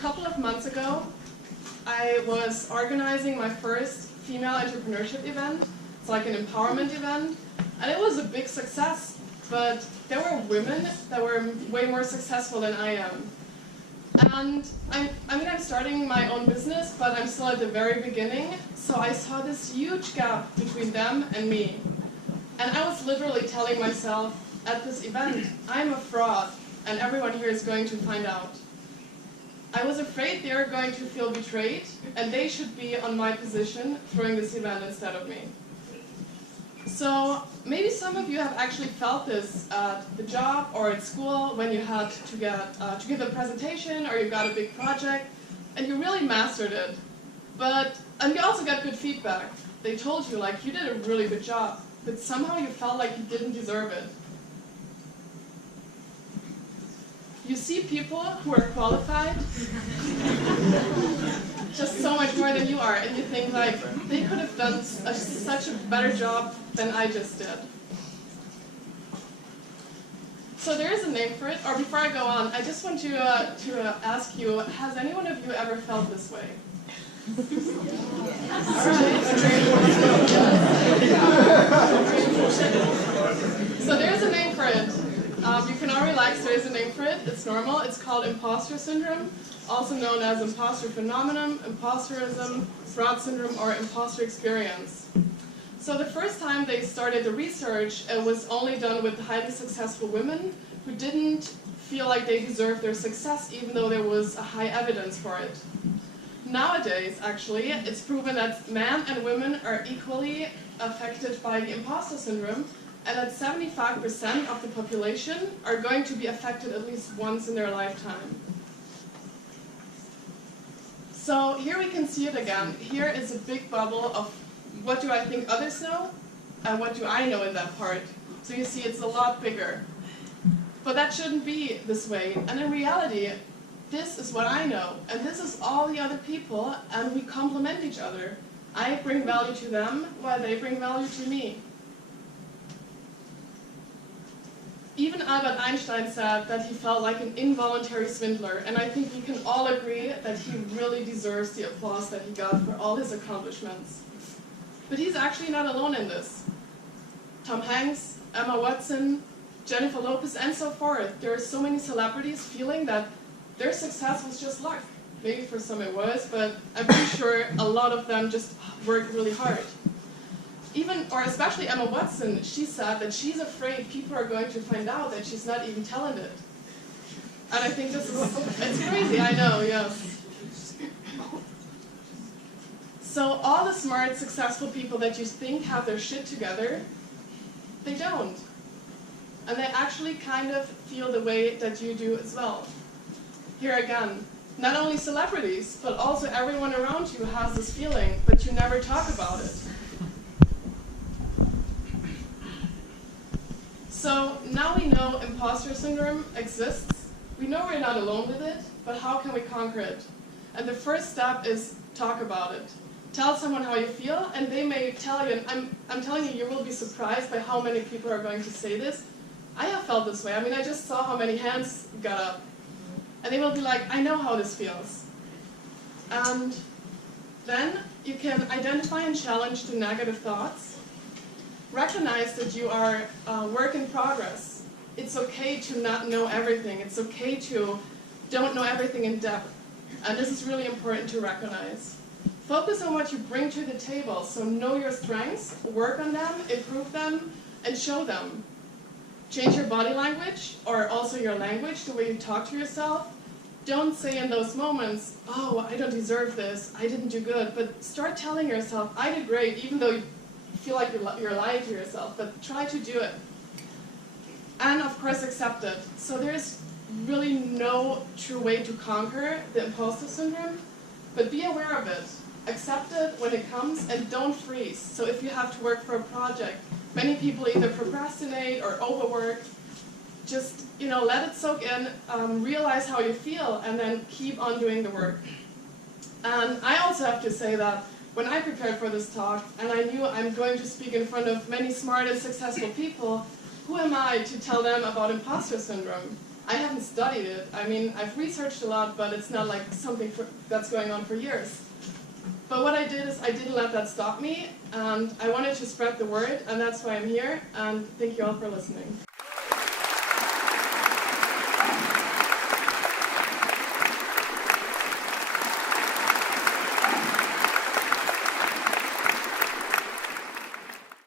couple of months ago, I was organizing my first female entrepreneurship event. It's like an empowerment event, and it was a big success, but there were women that were way more successful than I am. And I'm starting my own business, but I'm still at the very beginning, so I saw this huge gap between them and me. And I was literally telling myself at this event, I'm a fraud, and everyone here is going to find out. I was afraid they were going to feel betrayed, and they should be on my position throwing this event instead of me. So maybe some of you have actually felt this at the job or at school when you had to give a presentation or you got a big project and you really mastered it. And you also got good feedback. They told you like you did a really good job, but somehow you felt like you didn't deserve it. You see people who are qualified just so much more than you are, and you think like they could have done such a better job than I just did. So there is a name for it, or before I go on, I just want to ask you, has any one of you ever felt this way? So there's a name for it. You can all relax, there is a name for it. It's normal. It's called imposter syndrome, also known as imposter phenomenon, imposterism, fraud syndrome, or imposter experience. So the first time they started the research, it was only done with highly successful women who didn't feel like they deserved their success, even though there was a high evidence for it. Nowadays, actually, it's proven that men and women are equally affected by the imposter syndrome, and that 75% of the population are going to be affected at least once in their lifetime. So here we can see it again. Here is a big bubble of what do I think others know, and what do I know in that part. So you see it's a lot bigger. But that shouldn't be this way. And in reality, this is what I know, and this is all the other people, and we complement each other. I bring value to them, while they bring value to me. Even Albert Einstein said that he felt like an involuntary swindler, and I think we can all agree that he really deserves the applause that he got for all his accomplishments. But he's actually not alone in this. Tom Hanks, Emma Watson, Jennifer Lopez, and so forth. There are so many celebrities feeling that their success was just luck. Maybe for some it was, but I'm pretty sure a lot of them just worked really hard. Especially Emma Watson, she said that she's afraid people are going to find out that she's not even talented. And I think it's crazy, I know, yes. So all the smart, successful people that you think have their shit together, they don't. And they actually kind of feel the way that you do as well. Here again, not only celebrities, but also everyone around you has this feeling, but you never talk about it. So now we know imposter syndrome exists. We know we're not alone with it, but how can we conquer it? And the first step is talk about it. Tell someone how you feel, and they may tell you, and I'm telling you, you will be surprised by how many people are going to say this. I have felt this way. I mean, I just saw how many hands got up. And they will be like, I know how this feels. And then you can identify and challenge the negative thoughts. Recognize that you are a work in progress. It's okay to not know everything. It's okay to don't know everything in depth. And this is really important to recognize. Focus on what you bring to the table. So know your strengths, work on them, improve them, and show them. Change your body language, or also your language, the way you talk to yourself. Don't say in those moments, oh, I don't deserve this, I didn't do good, but start telling yourself, I did great, even though you feel like you're lying to yourself, but try to do it. And of course, accept it. So there's really no true way to conquer the imposter syndrome, but be aware of it. Accept it when it comes, and don't freeze. So if you have to work for a project, many people either procrastinate or overwork. Just, let it soak in, realize how you feel, and then keep on doing the work. And I also have to say that when I prepared for this talk, and I knew I'm going to speak in front of many smart and successful people, who am I to tell them about imposter syndrome? I haven't studied it. I mean, I've researched a lot, but it's not like something that's going on for years. But what I did is I didn't let that stop me, and I wanted to spread the word, and that's why I'm here, and thank you all for listening.